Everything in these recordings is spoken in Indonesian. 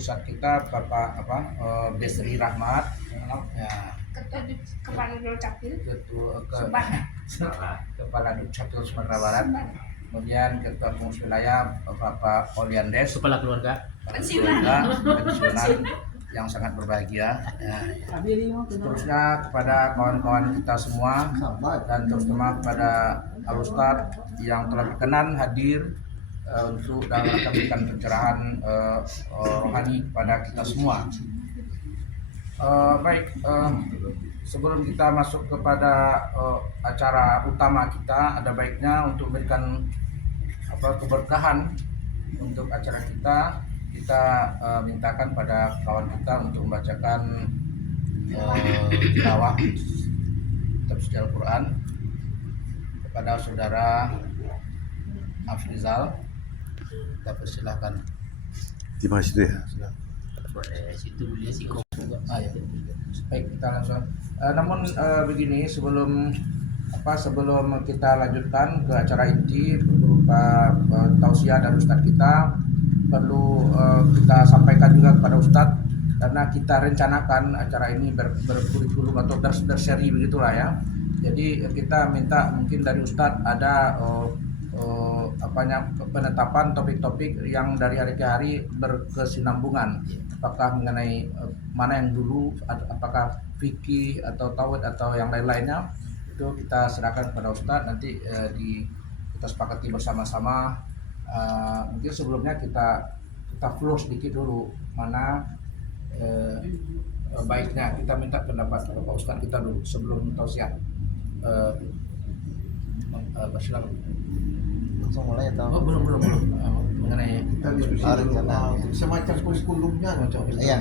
pusat kita Bapak Besri Rahmat, ya, Kepala Dukcapil Kepala Dukcapil Sumatera Barat. Kemudian Ketua Pengurus Wilayah Bapak Oliandes, kepala keluarga pensiunan yang sangat berbahagia. Ya. Seterusnya kepada kawan-kawan kita semua dan terutama kepada Al-Ustadz yang telah berkenan hadir untuk dalam rangka memberikan pencerahan rohani kepada kita semua. Sebelum kita masuk kepada acara utama kita, ada baiknya untuk memberikan keberkahan untuk acara kita mintakan pada kawan kita untuk membacakan tilawah kitab suci Al-Quran kepada saudara Afrizal. Kita persilahkan. Terima kasih ya. situ boleh sih kok. Ya. Baik, kita langsung. Namun begini, sebelum kita lanjutkan ke acara inti berupa tausiah dari Ustadz kita, perlu kita sampaikan juga kepada Ustadz, karena kita rencanakan acara ini berkurikulum atau berseri begitulah ya. Jadi kita minta mungkin dari Ustadz ada penetapan topik-topik yang dari hari ke hari berkesinambungan, apakah mengenai mana yang dulu, apakah fikih atau tauhid atau yang lain-lainnya, itu kita serahkan kepada Ustadz. Nanti kita sepakati bersama-sama. Mungkin sebelumnya kita flow sedikit dulu mana baiknya kita minta pendapat Pak Ustadz kita dulu sebelum tausiah. Silakan. Langsung mulai atau belum mengenai rencana semacam kurikulumnya ya.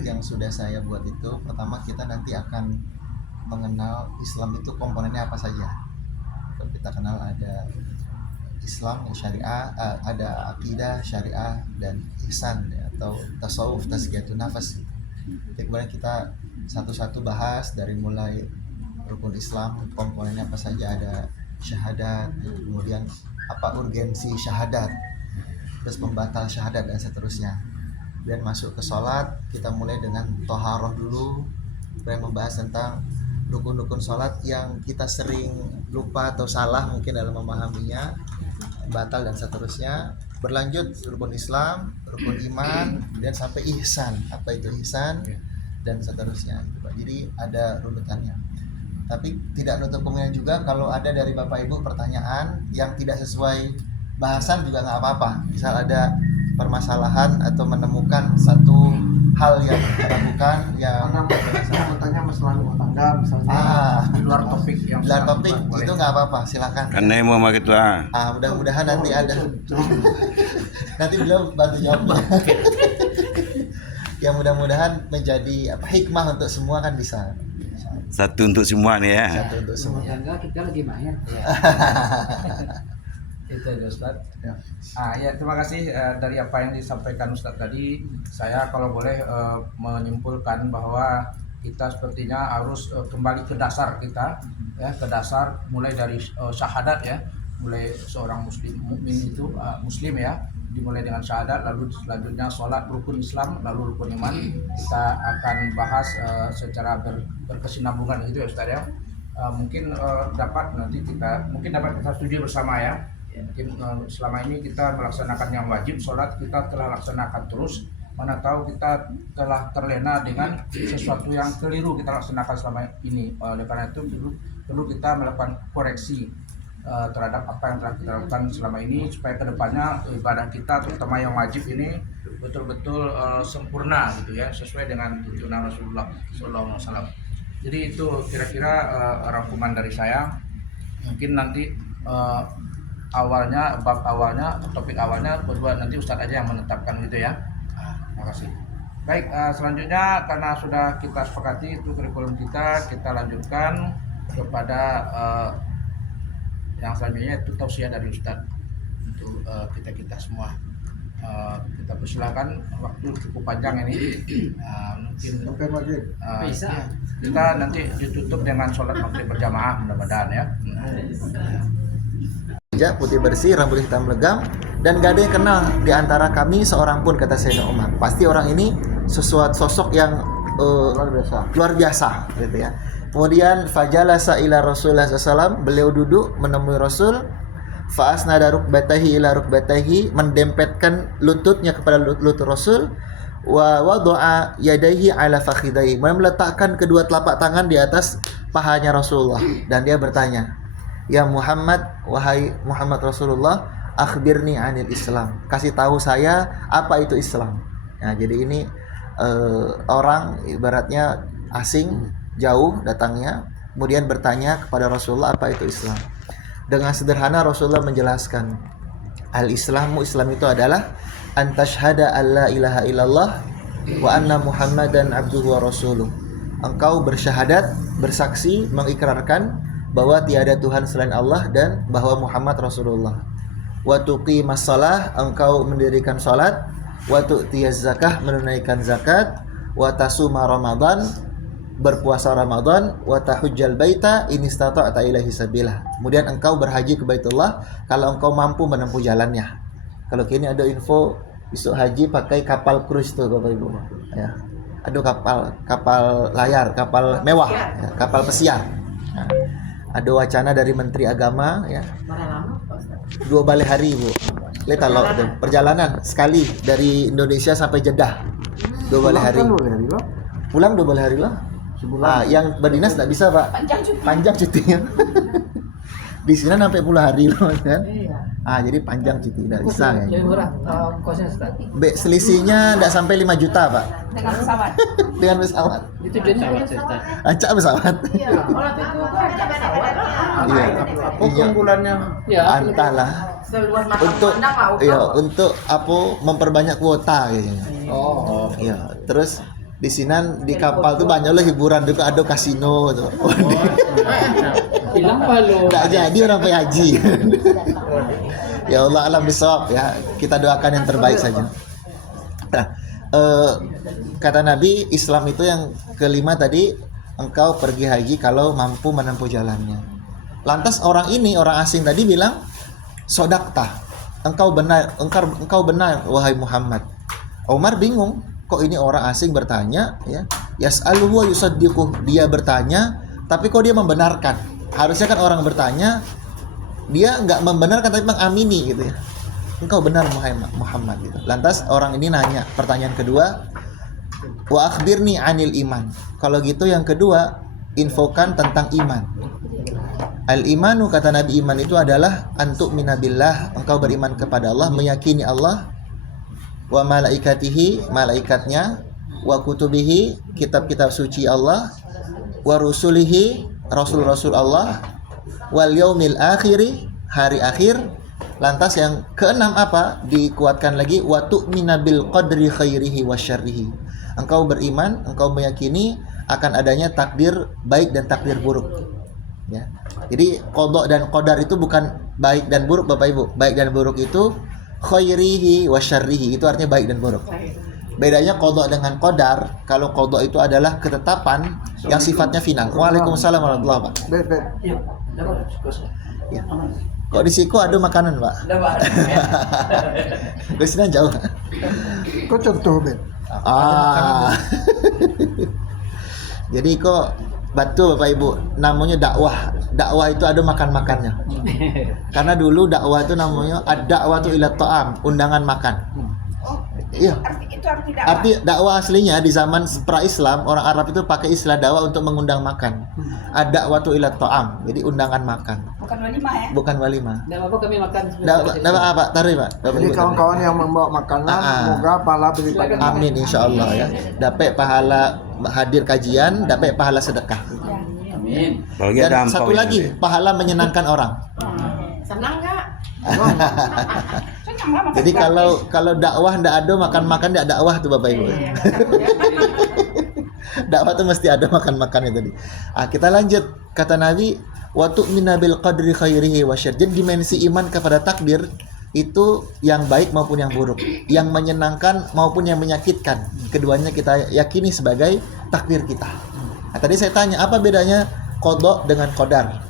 Yang sudah saya buat itu, pertama kita nanti akan mengenal Islam itu komponennya apa saja. Kalau kita kenal ada Islam syariah, ada akidah syariah dan ihsan atau tasawuf, tazkiyatun nafas. Kemudian kita satu-satu bahas dari mulai rukun Islam, komponennya apa saja, ada syahadat, kemudian apa urgensi syahadat, terus pembatal syahadat dan seterusnya. Dan masuk ke sholat, kita mulai dengan toharoh dulu, kemudian membahas tentang rukun-rukun sholat yang kita sering lupa atau salah mungkin dalam memahaminya, batal dan seterusnya. Berlanjut rukun Islam, rukun iman, dan sampai ihsan, apa itu ihsan dan seterusnya. Jadi ada runutannya. Tapi tidak nutup kemungkinan juga kalau ada dari Bapak Ibu pertanyaan yang tidak sesuai bahasan juga nggak apa-apa. Misal ada permasalahan atau menemukan satu hal yang meragukan, yang bertanya masalah rumah tangga misalnya, di luar topik itu nggak apa-apa, silakan. Karena mau begitu Mudah-mudahan nanti ada nanti beliau bantu jawab. Ya mudah-mudahan menjadi hikmah untuk semua kan bisa. Satu untuk semua nih ya. Satu untuk semua. Tangga kita lagi main. Itu ya Ustadz. Ya terima kasih dari apa yang disampaikan Ustadz tadi. Saya kalau boleh menyimpulkan bahwa kita sepertinya harus kembali ke dasar kita, ya, ke dasar mulai dari syahadat ya, mulai seorang muslim mukmin itu muslim ya, dimulai dengan syahadat, lalu selanjutnya sholat, rukun Islam, lalu rukun iman. Kita akan bahas secara berkesinambungan gitu ya Ustaz ya. Mungkin dapat kita studi bersama ya. Mungkin selama ini kita melaksanakan yang wajib, sholat kita telah laksanakan terus. Mana tahu kita telah terlena dengan sesuatu yang keliru kita laksanakan selama ini. Oleh karena itu perlu kita melakukan koreksi terhadap apa yang telah kita lakukan selama ini, supaya kedepannya ibadah kita terutama yang wajib ini betul-betul sempurna gitu ya, sesuai dengan tuntunan Rasulullah SAW. Jadi itu kira-kira rangkuman dari saya. Mungkin nanti bab awalnya, topik awalnya berdua nanti Ustadz aja yang menetapkan gitu ya. Terima kasih. Baik, selanjutnya karena sudah kita sepakati itu kurikulum kita lanjutkan kepada yang selanjutnya itu tausiah dari Ustadz untuk kita semua. Kita persilakan, waktu cukup panjang ini, mungkin kita nanti ditutup dengan sholat maghrib berjamaah mudah-mudahan ya. Putih bersih, rambut hitam legam, dan gak ada yang kenal di antara kami seorang pun, kata Sayyidina Umar. Pasti orang ini sesuatu sosok yang luar biasa gitu ya. Kemudian fajalasa ila Rasulullah SAW, beliau duduk menemui Rasul. Fa'asnada rukbatahi ila rukbatahi, mendempetkan lututnya kepada lutut Rasul. Wa wada'a yadaihi ala fakhidaihi, meletakkan kedua telapak tangan di atas pahanya Rasulullah, dan dia bertanya, ya Muhammad, wahai Muhammad Rasulullah, akhbirni anil Islam, kasih tahu saya apa itu Islam. Nah, jadi ini orang ibaratnya asing, jauh datangnya, kemudian bertanya kepada Rasulullah apa itu Islam. Dengan sederhana Rasulullah menjelaskan, al-Islamu, Islam itu adalah antashhada alla ilaha illallah wa anna Muhammadan abduhu wa rasuluh. Engkau bersyahadat, bersaksi, mengikrarkan bahwa tiada Tuhan selain Allah dan bahwa Muhammad Rasulullah. Wa tuqimas shalah, engkau mendirikan salat. Wa tu'tiyaz zakah, menunaikan zakat. Wa tasuma Ramadan, berpuasa Ramadan. Wa tahujjal baita in istata'ta ilaihi sabila. Kemudian engkau berhaji ke Baitullah kalau engkau mampu menempuh jalannya. Kalau kini ada info besok haji pakai kapal cruise tuh Bapak Ibu ya. Ada kapal layar, kapal mewah ya, kapal pesiar. Nah, ada wacana dari Menteri Agama ya. 2 balik hari Bu. Lihat lo perjalanan sekali dari Indonesia sampai Jeddah. 2 balik hari. Pulang 2 balik hari loh. Sebulan. Yang berdinas tidak bisa Pak. Panjang cutinya. Di sini sampai puluh hari loh kan. Jadi panjang cuti, tidak bisa ya. Lebih murah kosnya Ustaz. Selisihnya tidak sampai 5 juta Pak. Dengan pesawat. Dengan pesawat. Itu jenis Ustaz. Acak pesawat. Iya, kalau itu ada pesawat. Iya. Unggulannya Entahlah. Untuk apa memperbanyak kuota kayaknya. Oh. Iya, terus di sini di kapal tuh banyak loh hiburan, juga ada kasino tuh. Hilang palu. Nggak jadi orang pergi haji. Ya Allah, alam bisawab ya. Kita doakan yang terbaik saja. Nah, kata Nabi, Islam itu yang kelima tadi, engkau pergi haji kalau mampu menempuh jalannya. Lantas orang asing tadi bilang, sodakta, engkau benar wahai Muhammad. Umar bingung, kok ini orang asing bertanya ya. Yas'aluhu wa yusaddiquh, dia bertanya tapi kok dia membenarkan. Harusnya kan orang bertanya dia nggak membenarkan tapi mengamini gitu ya. Engkau benar Muhammad gitu. Lantas orang ini nanya pertanyaan kedua, wa akhbirni anil iman. Kalau gitu yang kedua, infokan tentang iman. Al imanu, kata Nabi, iman itu adalah antuk minabillah, engkau beriman kepada Allah, meyakini Allah, wa malaikatihi, malaikatnya, wa kutubihi, kitab-kitab suci Allah, wa rusulihi, rasul-rasul Allah, wal yaumil akhiri, hari akhir. Lantas yang keenam apa? Dikuatkan lagi, wa tu'mina bil qadri khairihi wa syarrihi. Engkau beriman, engkau meyakini akan adanya takdir baik dan takdir buruk. Ya. Jadi qada dan qadar itu bukan baik dan buruk Bapak Ibu. Baik dan buruk itu khairihi wa syarrihi, itu artinya baik dan buruk. Bedanya qada dengan qadar, kalau qada itu adalah ketetapan yang sifatnya final. Waalaikumsalam warahmatullahi wabarakatuh. Ya. Kok di siku ada makanan, Pak? Di sini jauh. Kok contoh, Ben? Jadi kok betul Bapak Ibu, namanya dakwah. Dakwah itu ada makan-makannya. Karena dulu dakwah itu namanya ad-da'watu ila ta'am, undangan makan. Iya. Arti dakwah aslinya di zaman pra-Islam, orang Arab itu pakai istilah dakwah untuk mengundang makan. Ada waktu ila ta'am, jadi undangan makan. Bukan walimah ya? Bukan walimah. Enggak apa-apa kami makan. Dakwah apa? Tarik, Pak. Jadi kawan-kawan yang membawa makanan, semoga pahala berlipat. Amin insyaallah ya. Dapat pahala hadir kajian, dapat pahala sedekah. Amin. Dan satu lagi, pahala menyenangkan orang. Senang nggak? Jadi kalau dakwah ndak ada makan-makan, ndak dakwah tuh Bapak Ibu. Dakwah tuh mesti ada makan-makannya tadi. Kita lanjut, kata Nabi, wa tu'mina bil qadri khairihi wa syarr. Jadi dimensi iman kepada takdir itu yang baik maupun yang buruk, yang menyenangkan maupun yang menyakitkan. Keduanya kita yakini sebagai takdir kita. Tadi saya tanya, apa bedanya qada dengan qadar?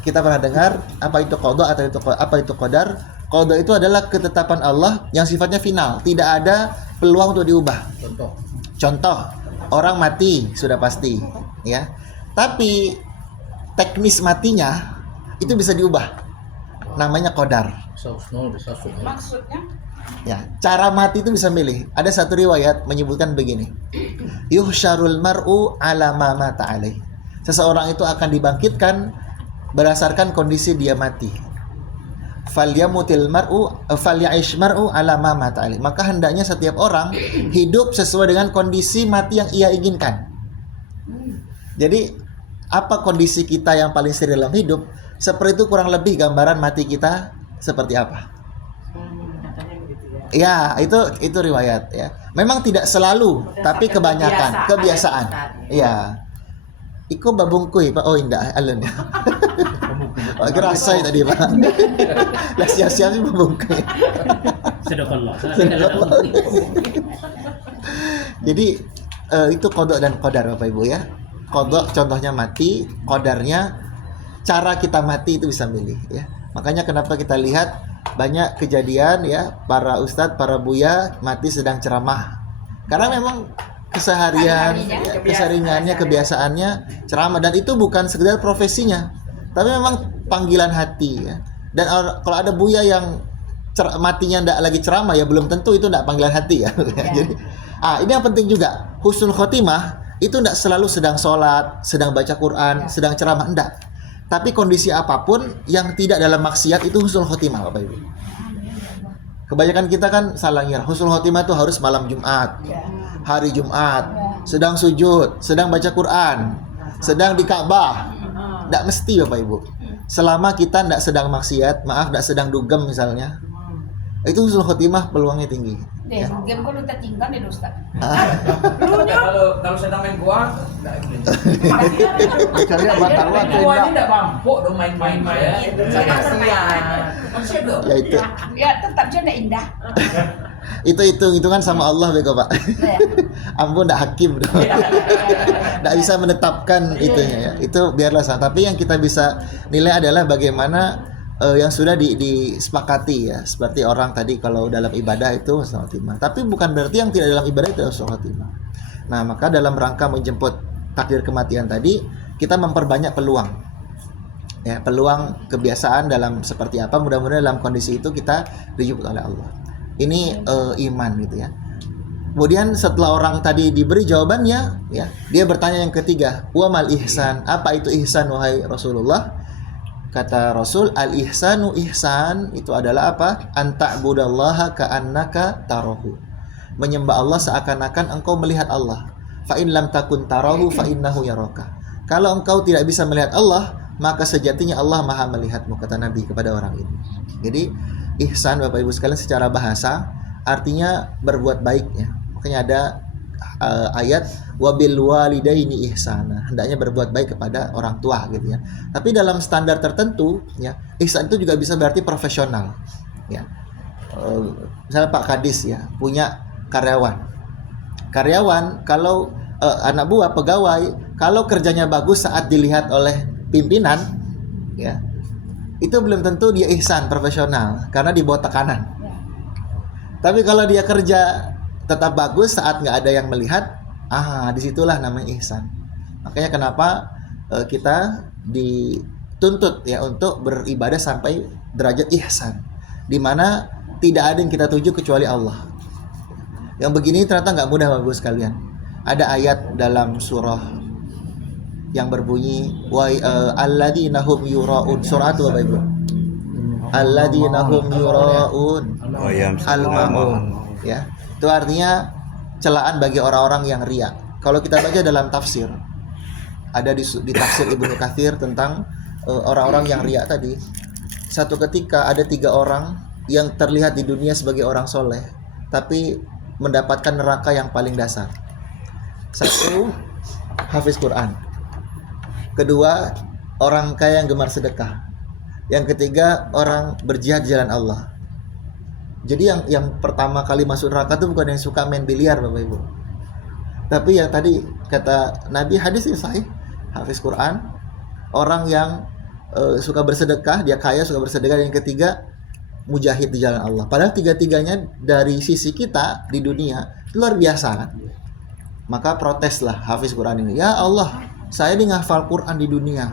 Kita pernah dengar apa itu qada atau apa itu qadar? Qada itu adalah ketetapan Allah yang sifatnya final, tidak ada peluang untuk diubah. Contoh, orang mati sudah pasti, ya. Tapi teknis matinya itu bisa diubah. Namanya qadar. Maksudnya? Ya, cara mati itu bisa milih. Ada satu riwayat menyebutkan begini. Yuhsyarul mar'u ala ma mata alaih. Seseorang itu akan dibangkitkan berdasarkan kondisi dia mati. Falyamutil mar'u falya'ish mar'u ala ma mata alaih. Maka hendaknya setiap orang hidup sesuai dengan kondisi mati yang ia inginkan. Jadi, apa kondisi kita yang paling sering dalam hidup? Seperti itu kurang lebih gambaran mati kita seperti apa. Ya, itu riwayat ya. Memang tidak selalu, tapi kebanyakan kebiasaan. Iya. Iko babungkuy Pak. Oh indah alun ya. Oh kerasa tadi Pak. Lah siap-siap babungkuy. Sedekah. Jadi itu qada dan qadar Bapak Ibu ya. Qada contohnya mati, qadarnya cara kita mati itu bisa milih ya. Makanya kenapa kita lihat banyak kejadian ya, para ustadz, para buya mati sedang ceramah. Karena memang kesehariannya, kebiasaannya ceramah, dan itu bukan sekedar profesinya, tapi memang panggilan hati ya. Dan kalau ada buya yang matinya ndak lagi ceramah ya belum tentu itu ndak panggilan hati ya. Jadi ini yang penting juga, husnul khotimah itu ndak selalu sedang sholat, sedang baca Quran, sedang ceramah, ndak. Tapi kondisi apapun yang tidak dalam maksiat itu husnul khotimah Bapak Ibu. Kebanyakan kita kan salah ngira, husnul khotimah itu harus malam Jumat, hari Jumat, sedang sujud, sedang baca Quran, sedang di Ka'bah. Nggak mesti Bapak Ibu. Selama kita nggak sedang maksiat, nggak sedang dugem misalnya, itu husnul khotimah peluangnya tinggi. Deh, game kok lu tinggal deh Ustaz. Kalau sedang main gua enggak Cari batal waktu gua ini enggak. enggak mampu dong main-main ya. Ya itu. Ya tetap aja enggak indah. Itu kan sama Allah bego Pak. Ampun ndak hakim dong. Ndak bisa menetapkan itunya ya. Itu biarlah sah. Tapi yang kita bisa nilai adalah bagaimana yang sudah disepakati ya, seperti orang tadi kalau dalam ibadah itu husnul khotimah. Tapi bukan berarti yang tidak dalam ibadah itu husnul khotimah. Nah, maka dalam rangka menjemput takdir kematian tadi, kita memperbanyak peluang. Ya, peluang kebiasaan dalam seperti apa, mudah-mudahan dalam kondisi itu kita dijemput oleh Allah. Ini iman gitu ya. Kemudian setelah orang tadi diberi jawabannya, ya, dia bertanya yang ketiga, wa mal ihsan? Apa itu ihsan wahai Rasulullah? Kata Rasul, al-ihsanu ihsan itu adalah apa? Anta'budallaha ka'annaka tarahu. Menyembah Allah seakan-akan engkau melihat Allah. Fa in lam takun tarahu fa innahu yaraka. Kalau engkau tidak bisa melihat Allah, maka sejatinya Allah Maha melihatmu, kata Nabi kepada orang ini. Jadi, ihsan Bapak Ibu sekalian secara bahasa artinya berbuat baik ya. Makanya ada ayat wabil walidaini ihsana, hendaknya berbuat baik kepada orang tua gitu ya. Tapi dalam standar tertentu ya, ihsan itu juga bisa berarti profesional ya. Misalnya Pak Kadis ya punya karyawan kalau anak buah pegawai, kalau kerjanya bagus saat dilihat oleh pimpinan ya, itu belum tentu dia ihsan profesional karena di bawah tekanan. Tapi kalau dia kerja tetap bagus saat nggak ada yang melihat, disitulah namanya ihsan. Makanya kenapa kita dituntut ya untuk beribadah sampai derajat ihsan, di mana tidak ada yang kita tuju kecuali Allah. Yang begini ternyata nggak mudah Bapak Ibu sekalian. Ada ayat dalam surah yang berbunyi alladzina hum yuraun, surah itu Bapak Ibu. Alladzina hum yuraun al-maun ya. Itu artinya celaan bagi orang-orang yang riya. Kalau kita baca dalam tafsir, ada di tafsir Ibnu Katsir tentang orang-orang yang riya tadi. Satu ketika ada 3 orang yang terlihat di dunia sebagai orang soleh, tapi mendapatkan neraka yang paling dasar. 1, hafiz Quran. 2, orang kaya yang gemar sedekah. Yang 3, orang berjihad di jalan Allah. Jadi yang pertama kali masuk neraka itu bukan yang suka main biliar Bapak Ibu. Tapi yang tadi kata Nabi, hadis ini sahih, hafiz Quran, orang yang suka bersedekah, dia kaya suka bersedekah. Yang 3, mujahid di jalan Allah. Padahal tiga-tiganya dari sisi kita di dunia luar biasa kan. Maka proteslah hafiz Quran ini. Ya Allah, saya ini ngafal Quran di dunia.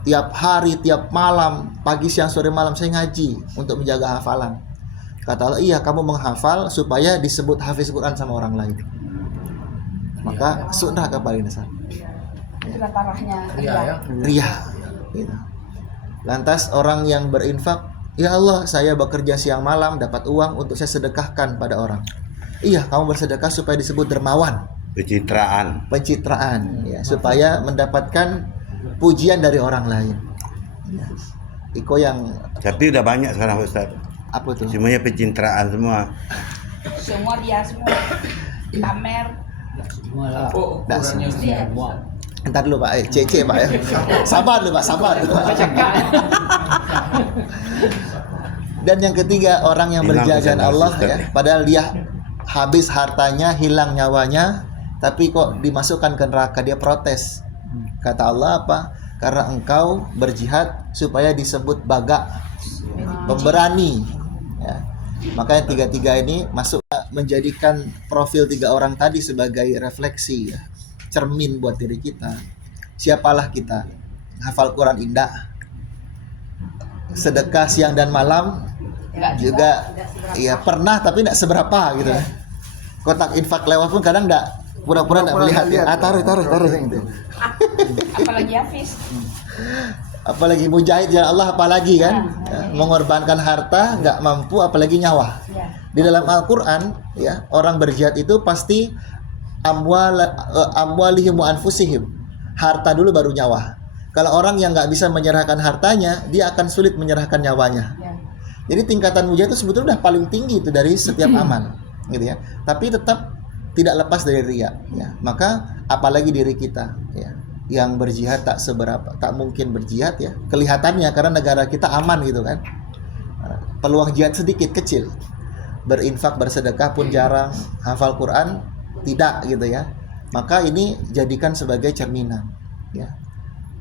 Tiap hari, tiap malam, pagi, siang, sore, malam saya ngaji untuk menjaga hafalan. Kata Allah, iya kamu menghafal supaya disebut hafiz Quran sama orang lain. Maka sunnah kembali nasar. Itulah parahnya. Ria. Gitu. Lantas orang yang berinfak, ya Allah saya bekerja siang malam dapat uang untuk saya sedekahkan pada orang. Iya kamu bersedekah supaya disebut dermawan. Pencitraan ya, supaya mendapatkan pujian dari orang lain. Ya. Iko yang Tapi udah banyak sekarang Ustaz. apa tuh? Semuanya pencitraan semua. Semua dia semua pamer. Semua lah. Oh, Dah, ukurannya Iya. Semua. Entar dulu Pak, cece Pak ya. Sabar dulu Pak, sabar. Dan yang ketiga orang yang Hilang berjalan kesadaran Allah Ustaz ya, ya. padahal dia habis hartanya, hilang nyawanya, tapi kok dimasukkan ke neraka, dia protes. Kata Allah apa? Karena engkau berjihad supaya disebut baga, pemberani. Ya. Maka yang tiga-tiga ini masuk menjadikan profil tiga orang tadi sebagai refleksi ya, cermin buat diri kita. Siapalah kita? Hafal Quran indah, sedekah siang dan malam juga ya pernah tapi tidak seberapa gitu. Kotak infak lewat pun kadang enggak, pura-pura enggak melihat ya. Taruh gitu. Apalagi Hafiz. Apalagi mujahid jalan Allah, apalagi kan ya, mengorbankan harta nggak mampu, apalagi nyawa. Ya. Di dalam Al-Quran ya, orang berjihad itu pasti amwalihim wa anfusihim, harta dulu baru nyawa. Kalau orang yang nggak bisa menyerahkan hartanya, dia akan sulit menyerahkan nyawanya. Ya. Jadi tingkatan mujahid itu sebetulnya udah paling tinggi itu dari setiap amal gitu ya. Tapi tetap tidak lepas dari riya ya. Maka apalagi diri kita ya, yang berjihad tak mungkin berjihad ya. Kelihatannya karena negara kita aman gitu kan. Peluang jihad sedikit, kecil. Berinfak, bersedekah pun jarang, hafal Quran tidak gitu ya. Maka ini jadikan sebagai cerminan ya.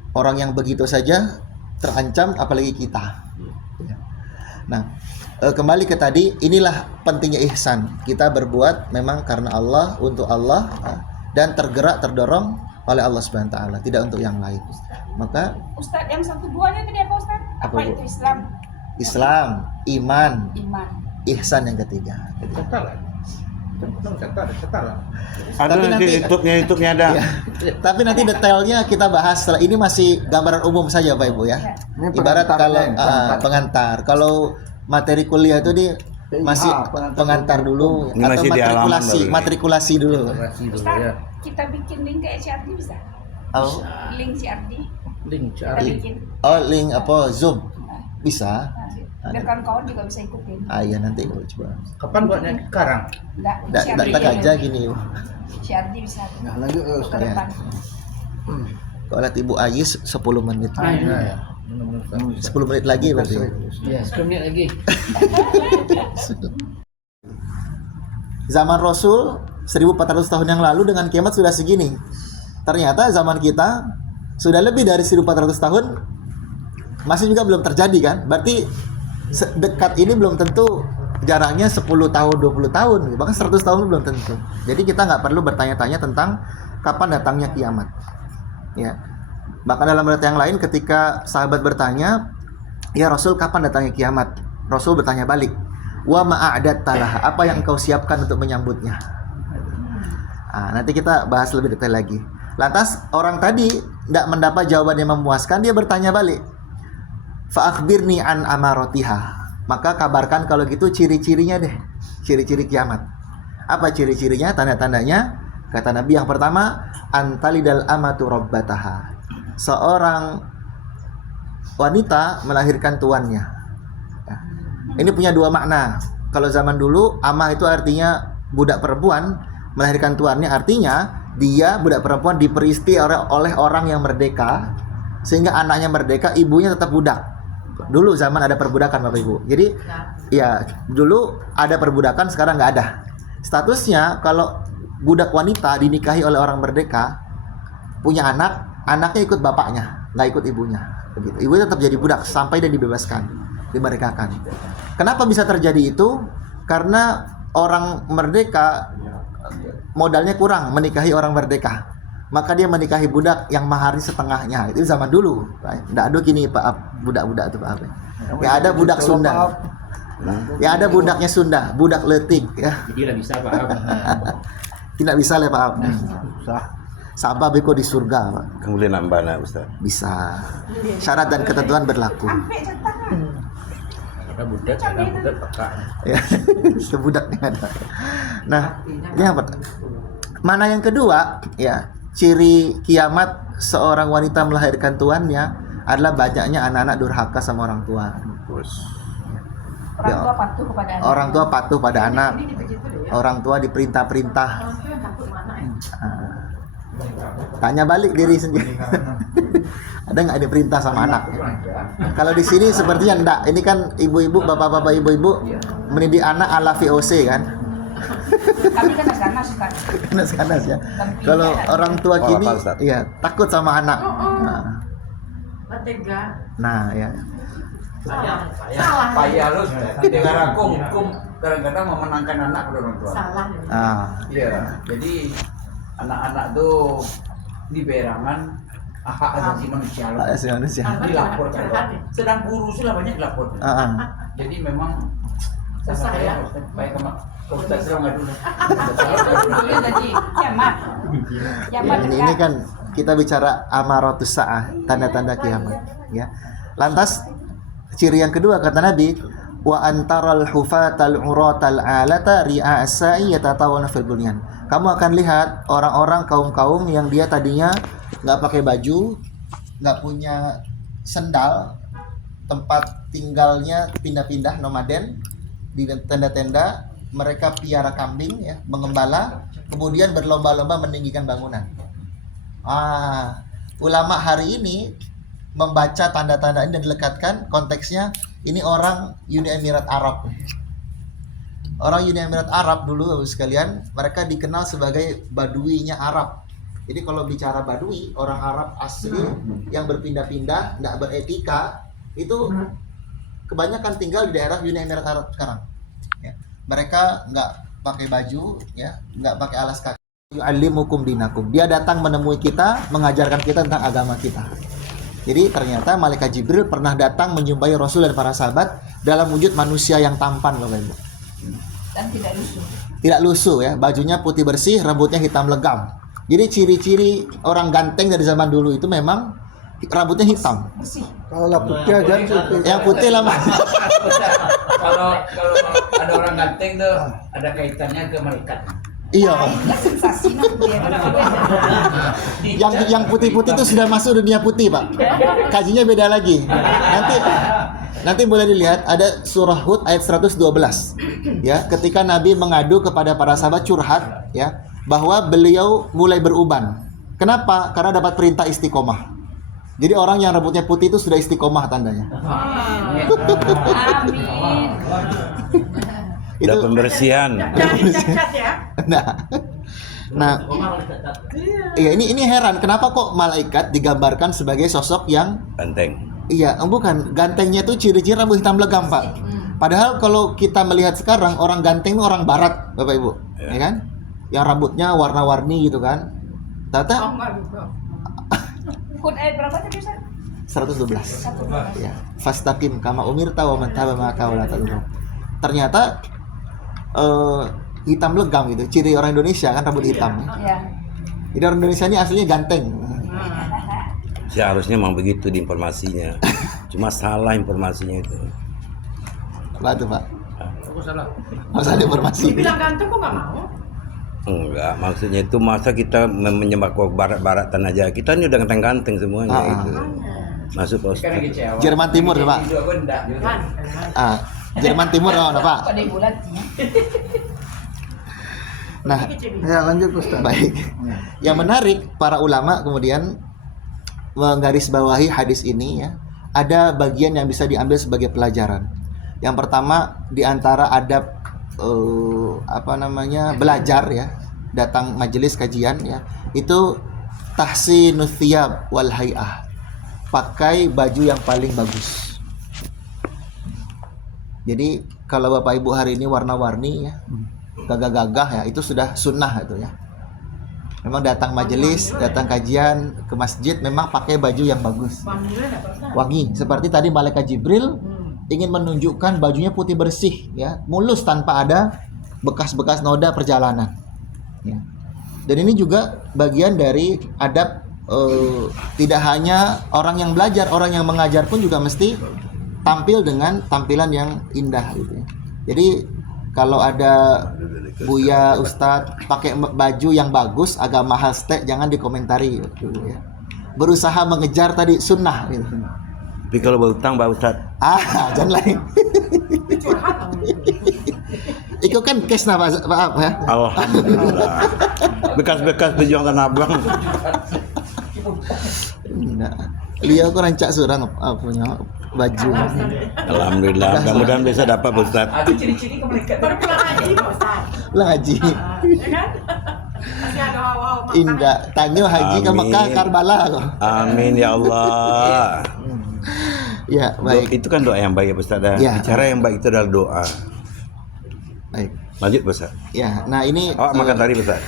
Orang yang begitu saja terancam, apalagi kita. Ya. Nah, kembali ke tadi, inilah pentingnya ihsan. Kita berbuat memang karena Allah, untuk Allah, dan tergerak, terdorong oleh Allah Subhanahu wa taala, tidak untuk yang lain. Maka Ustadz yang satu duanya tadi apa Ustadz? Apa Apa, Bu? itu Islam? Islam, iman, Iman. ihsan yang ketiga. Cetar lah. Cetar lah. Ada Tapi nanti nanti- YouTube-nya ada. Ya. Tapi nanti detailnya kita bahas setelah ini, masih gambaran umum saja Pak Ibu ya. Ini Ibarat kalau pengantarnya, pengantar. Kalau materi kuliah itu masih pengantar dulu Ini atau masih di halaman matrikulasi, baru. matrikulasi dulu. Operasi dulu Ustadz, ya. kita bikin link ke CRD bisa? Oh, Link CRD. Link Kita cari. bikin. link apa Zoom bisa. Biar kawan-kawan juga bisa ikutin. Iya nanti coba. Kapan buatnya sekarang? Enggak, Tak aja gini. CRD bisa. Nah, lanjut ya, Ke Ustaz. Ya. depan. Kalau lihat Ibu Ayis 10 menit. Ya. Benar-benar. 10 menit lagi berarti. Ya, 10 menit lagi. Zaman Rasul 1400 tahun yang lalu dengan kiamat sudah segini. Ternyata zaman kita sudah lebih dari 1400 tahun masih juga belum terjadi kan? Berarti dekat ini belum tentu, jaraknya 10 tahun, 20 tahun, bahkan 100 tahun belum tentu. Jadi kita nggak perlu bertanya-tanya tentang kapan datangnya kiamat. Ya. Bahkan dalam riwayat yang lain ketika sahabat bertanya, "Ya Rasul, kapan datangnya kiamat?" Rasul bertanya balik, "Wa ma'adattalah, apa yang engkau siapkan untuk menyambutnya?" Nanti kita bahas lebih detail lagi. Lantas orang tadi tidak mendapat jawaban yang memuaskan, dia bertanya balik, "Fa akhbirni an amaratiha." Maka kabarkan kalau gitu ciri-cirinya deh, ciri-ciri kiamat. Apa ciri-cirinya, tanda-tandanya? Kata Nabi yang pertama, antalidal amatu rabbataha. Seorang wanita melahirkan tuannya. Ya. Ini punya dua makna. Kalau zaman dulu, amah itu artinya budak perempuan, melahirkan tuannya artinya dia budak perempuan diperisti oleh orang yang merdeka, sehingga anaknya merdeka, ibunya tetap budak. Dulu zaman ada perbudakan Bapak Ibu. Jadi ya dulu ada perbudakan, sekarang nggak ada. Statusnya kalau budak wanita dinikahi oleh orang merdeka, punya anak, anaknya ikut bapaknya, nggak ikut ibunya. Begitu. Ibunya tetap jadi budak sampai dia dibebaskan. dimerdekakan. Kenapa bisa terjadi itu? Karena orang merdeka modalnya kurang menikahi orang merdeka. Maka dia menikahi budak yang maharnya setengahnya. Itu zaman dulu. Nggak ada kini Pak budak-budak itu Pak. Ya ada budak Sunda. Ya ada budaknya Sunda, budak letik ya. Jadi lah bisa Pak. Tidak bisa lah Pak. Susah. Sabab beko di surga Pak. Kemudian nambah nak Ustaz. Bisa. Syarat dan ketentuan berlaku. Ada budak peka. Ya, sebudaknya ada. Nah, ini apa? Mana yang kedua, ya, ciri kiamat seorang wanita melahirkan tuannya adalah banyaknya anak-anak durhaka sama orang tua. Orang tua patuh kepada anak. Orang tua patuh pada anak. Orang tua diperintah-perintah. Tanya balik diri sendiri. Ada nggak diperintah sama anak? Kalau di sini sepertinya enggak. Ini kan ibu-ibu, bapak-bapak, ibu-ibu mendidik anak ala VOC kan? Kami kan ganas kan. Ganas ya. Kalau orang tua kini, apa, Ustaz? iya takut sama anak. Tega. Nah, ya. Payah lu di negara hukum kadang-kadang memenangkan anak pada orang tua. Salah. Iya, jadi anak-anak tuh di berangan hak asasi manusia loh. Asasi manusia. Dilaporkan loh. Sedang guru sudah banyak dilaporkan. Jadi memang sama Susah ya. saya baik sama Ustaz Selamat ngadu. Dulu tadi kiamat. Kiamat Ini kan kita bicara amaratus saah, tanda-tanda kiamat, ya. Lantas ciri yang kedua kata Nabi, wa antaral hufatal uratal alata ri'asai yatatawana fil bunyan. Kamu akan lihat orang-orang kaum-kaum yang dia tadinya nggak pakai baju, nggak punya sendal, tempat tinggalnya pindah-pindah nomaden di tenda-tenda, mereka piara kambing ya, mengembala, kemudian berlomba-lomba meninggikan bangunan. Ulama hari ini membaca tanda-tanda ini dan dilekatkan konteksnya ini orang Uni Emirat Arab. Orang Uni Emirat Arab dulu Bapak sekalian, mereka dikenal sebagai baduinya Arab. Jadi kalau bicara badui, orang Arab asli yang berpindah-pindah, tidak beretika, itu kebanyakan tinggal di daerah Uni Emirat Arab sekarang. Ya. Mereka nggak pakai baju, ya, nggak pakai alas kaki. Yu'allimukum dinakum. Dia datang menemui kita, mengajarkan kita tentang agama kita. Jadi ternyata malaikat Jibril pernah datang menjumpai Rasul dan para sahabat dalam wujud manusia yang tampan, Bapak Ibu. dan tidak lusuh. Tidak lusuh ya, bajunya putih bersih, rambutnya hitam legam. Jadi ciri-ciri orang ganteng dari zaman dulu itu memang rambutnya hitam. Bersih. Kalau putih aja Yang putih lama. Kalau ada orang ganteng tuh ada kaitannya ke malaikat. Iya. Nah, sensasi dia. Yang putih-putih itu sudah masuk dunia putih, Pak. Kajinya beda lagi. Nanti boleh dilihat ada surah Hud ayat 112. Ya, ketika Nabi mengadu kepada para sahabat curhat ya, bahwa beliau mulai beruban. Kenapa? Karena dapat perintah istiqomah. Jadi orang yang rambutnya putih itu sudah istiqomah tandanya. Amin. Udah pembersihan. Cacat ya. Nah, iya ini heran kenapa kok malaikat digambarkan sebagai sosok yang Banteng. iya, bukan gantengnya itu ciri-ciri rambut hitam legam, Pak. Padahal kalau kita melihat sekarang orang ganteng itu orang barat, Bapak Ibu, ya kan? Yang rambutnya warna-warni gitu kan. Tata Hud ayat berapa tadi Ustaz? 112. Ya, fastaqim kama umirta wa man taba ma'aka wa la tadurru. Ternyata hitam legam gitu, ciri orang Indonesia kan rambut hitam. Ya. Jadi orang Indonesia ini aslinya ganteng. Seharusnya memang begitu di informasinya. Cuma salah informasinya itu. Apa tuh, Pak? Aku salah. Masalah informasi. Bilang ganteng kok nggak mau? Enggak, maksudnya itu masa kita menyembah ke barat-baratan aja. Kita ini udah ganteng-ganteng semuanya itu. Masuk Pak Karena Ustaz. kecewa. Jerman Timur, Pak. Juga benda. Jerman Timur apa, Pak? Kok ada bulat? Nah, ya lanjut Ustaz. baik. Yang menarik para ulama kemudian menggarisbawahi hadis ini ya. Ada bagian yang bisa diambil sebagai pelajaran. Yang pertama di antara adab belajar ya, datang majelis kajian ya, itu tahsinus thiyab wal hay'ah. Pakai baju yang paling bagus. Jadi kalau Bapak Ibu hari ini warna-warni ya, gagah-gagah ya, itu sudah sunnah itu ya. Memang datang majelis, datang kajian ke masjid memang pakai baju yang bagus, Wanginya enggak pernah. wangi. Seperti tadi malaikat Jibril ingin menunjukkan bajunya putih bersih ya, mulus tanpa ada bekas-bekas noda perjalanan. Ya. Dan ini juga bagian dari adab, tidak hanya orang yang belajar, orang yang mengajar pun juga mesti tampil dengan tampilan yang indah gitu ya. Jadi kalau ada Buya, Ustadz pakai baju yang bagus, agak mahal stek, jangan dikomentari gitu ya. Berusaha mengejar tadi sunnah gitu. Tapi kalau berutang Pak Ustaz, Jangan lain. Curhat kamu. Itu kan case maaf ya. alhamdulillah. Bekas-bekas pejuang Tanah Abang. Nah, Lia aku rancak surang punya baju. Alhamdulillah. Mudah-mudahan bisa dapat Pak Ustaz. Ada ciri-ciri kemerdekaan. Baru pulang haji Pak Ustaz. Lah haji. Ya kan? Masih ada wow-wow makan. Indah, tanya haji ke Amin. Mekah Karbala kok. Amin ya Allah. Ya, baik. Itu kan doa yang baik ya Pak Ustaz. Ya. Cara yang baik itu adalah doa. Baik. Lanjut Pak Ustaz. Ya, nah ini Awak makan tadi Pak Ustaz.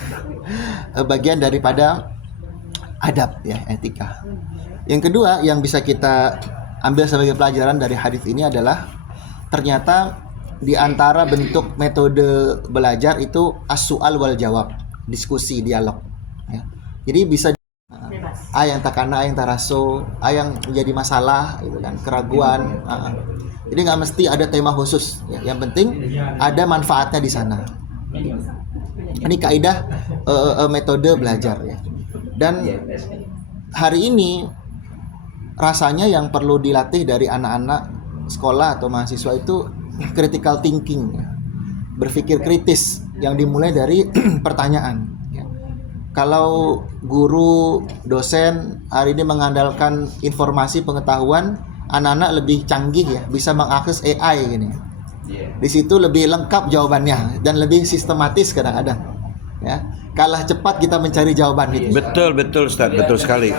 bagian daripada adab ya, etika. Yang kedua yang bisa kita ambil sebagai pelajaran dari hadis ini adalah ternyata di antara bentuk metode belajar itu as-su'al wal jawab, diskusi, dialog ya. Jadi bisa Bebas. yang takana, yang taraso, yang menjadi masalah gitu kan, keraguan. Jadi nggak mesti ada tema khusus ya. Yang penting ada manfaatnya di sana. Ini kaidah metode belajar ya. Dan hari ini rasanya yang perlu dilatih dari anak-anak sekolah atau mahasiswa itu critical thinking ya. Berpikir kritis yang dimulai dari pertanyaan ya. Kalau guru, dosen hari ini mengandalkan informasi pengetahuan, anak-anak lebih canggih ya, bisa mengakses AI gini. Di situ lebih lengkap jawabannya dan lebih sistematis kadang-kadang ya. Kalah cepat kita mencari jawaban itu. Betul Ustaz, betul sekali.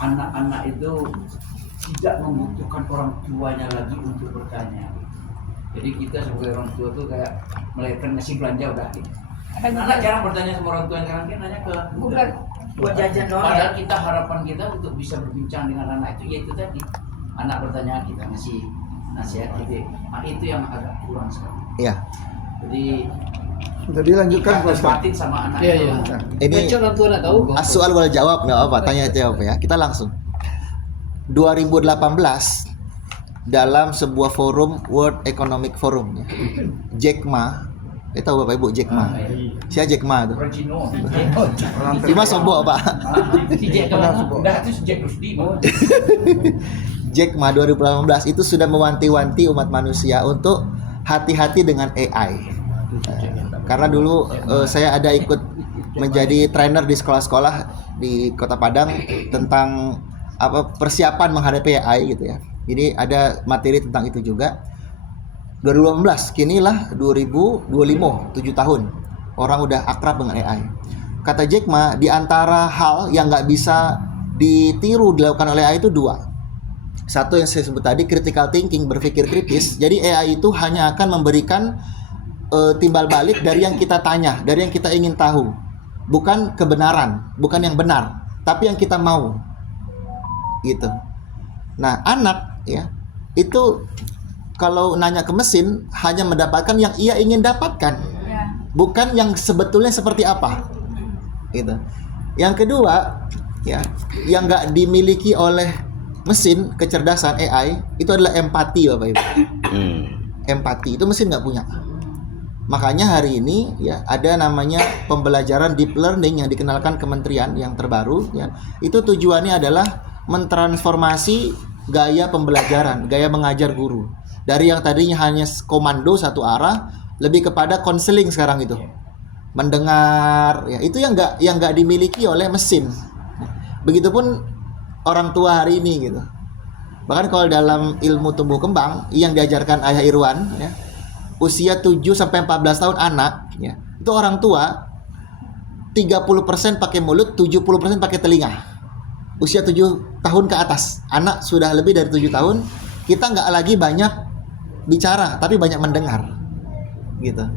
Anak-anak itu tidak membutuhkan orang tuanya lagi untuk bertanya. Jadi kita sebagai orang tua tuh kayak melahirkan ngasih belanja udah. Anak jarang bertanya sama orang tua, sekarang kan nanya ke Google. Buat jajan doang ya. Padahal kita harapan kita untuk bisa berbincang dengan anak itu yaitu tadi anak bertanya kita ngasih nasihat ide. Nah, itu yang agak kurang sekali. Iya. Jadi lanjutkan Pak Ustaz. Tempatin sama anak itu. Ini as-su'al wal jawab nggak apa, tanya jawab ya. Kita langsung. 2018 dalam sebuah forum World Economic Forum ya. Jack Ma, tahu Bapak Ibu Jack Ma? Siapa Jack Ma tuh? Orang Cino. Cuma sobok Pak. Si Jack udah itu si Jack Rusdi. Jack Ma 2018 itu sudah mewanti-wanti umat manusia untuk hati-hati dengan AI. Karena dulu saya ada ikut menjadi trainer di sekolah-sekolah di Kota Padang tentang persiapan menghadapi AI gitu ya. Jadi ada materi tentang itu juga. 2018, kinilah 2025, 7 tahun orang udah akrab dengan AI. Kata Jack Ma, di antara hal yang nggak bisa ditiru dilakukan oleh AI itu dua. Satu yang saya sebut tadi, critical thinking, berpikir kritis. Jadi AI itu hanya akan memberikan timbal balik dari yang kita tanya, dari yang kita ingin tahu. Bukan kebenaran, bukan yang benar, tapi yang kita mau. Gitu. Nah, anak ya, itu kalau nanya ke mesin hanya mendapatkan yang ia ingin dapatkan. Bukan yang sebetulnya seperti apa. Gitu. Yang kedua, ya, yang nggak dimiliki oleh mesin kecerdasan AI itu adalah empati, Bapak Ibu. Empati itu mesin nggak punya. Makanya hari ini ya ada namanya pembelajaran deep learning yang dikenalkan kementerian yang terbaru ya. Itu tujuannya adalah mentransformasi gaya pembelajaran, gaya mengajar guru. Dari yang tadinya hanya komando satu arah lebih kepada konseling sekarang itu. Mendengar ya, itu yang nggak dimiliki oleh mesin. Begitupun orang tua hari ini gitu. Bahkan kalau dalam ilmu tumbuh kembang yang diajarkan Ayah Irwan ya, usia 7 sampai 14 tahun anak ya, itu orang tua 30% pakai mulut, 70% pakai telinga. Usia 7 tahun ke atas, anak sudah lebih dari 7 tahun, kita nggak lagi banyak bicara tapi banyak mendengar gitu.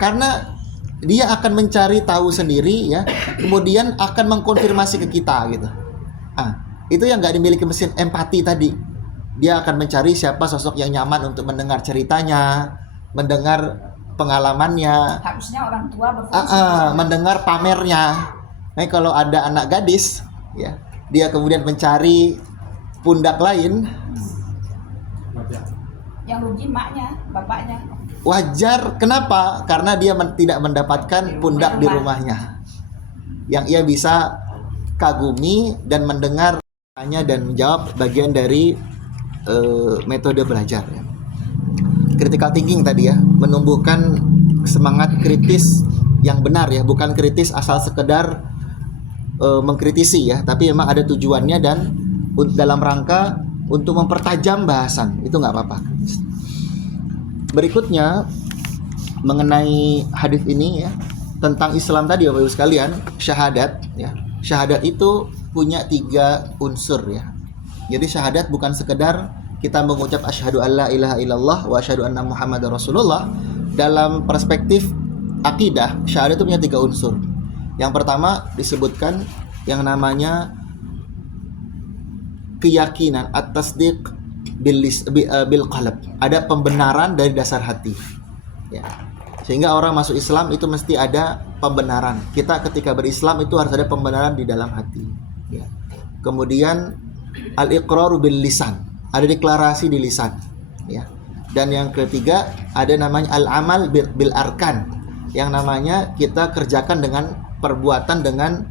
Karena dia akan mencari tahu sendiri ya, kemudian akan mengkonfirmasi ke kita gitu. Itu yang nggak dimiliki mesin empati tadi. Dia akan mencari siapa sosok yang nyaman untuk mendengar ceritanya, mendengar pengalamannya, Harusnya orang tua berfungsi. mendengar pamernya. Nah, kalau ada anak gadis ya, dia kemudian mencari pundak lain, Yang rugi maknya, bapaknya. wajar. Kenapa? Karena dia tidak mendapatkan pundak di rumahnya yang ia bisa kagumi dan mendengar tanya dan menjawab, bagian dari metode belajar ya. Critical thinking tadi ya, menumbuhkan semangat kritis yang benar ya, bukan kritis asal sekedar mengkritisi ya, tapi memang ada tujuannya dan dalam rangka untuk mempertajam bahasan, itu nggak apa-apa. Berikutnya mengenai hadis ini ya, tentang Islam tadi Bapak Ibu sekalian, syahadat ya. Syahadat itu punya 3 unsur ya. Jadi syahadat bukan sekedar kita mengucap asyhadu alla ilaha illallah wa asyhadu anna muhammadar rasulullah. Dalam perspektif akidah, syahadat itu punya 3 unsur. Yang pertama disebutkan yang namanya keyakinan, at-tasdiq bil qalb. Ada pembenaran dari dasar hati. Ya. Sehingga orang masuk Islam itu mesti ada pembenaran. Kita ketika berislam itu harus ada pembenaran di dalam hati. Ya. Kemudian al-iqraru bil lisan, ada deklarasi di lisan. Ya. Dan yang ketiga ada namanya al-amal bil arkan, yang namanya kita kerjakan dengan perbuatan dengan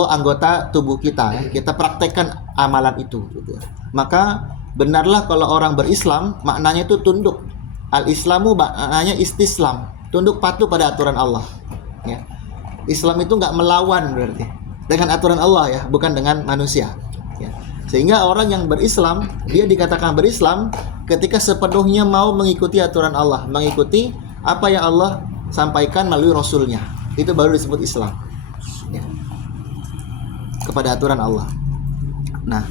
anggota tubuh kita. Ya. Kita praktekkan amalan itu. Gitu. Maka benarlah kalau orang berislam maknanya itu tunduk. Al-Islamu maknanya istislam, tunduk patuh pada aturan Allah. Ya. Islam itu nggak melawan berarti dengan aturan Allah ya, bukan dengan manusia. Ya. Sehingga orang yang berislam, dia dikatakan berislam ketika sepenuhnya mau mengikuti aturan Allah, mengikuti apa yang Allah sampaikan melalui Rasulnya. Itu baru disebut Islam. Ya. Kepada aturan Allah. Nah,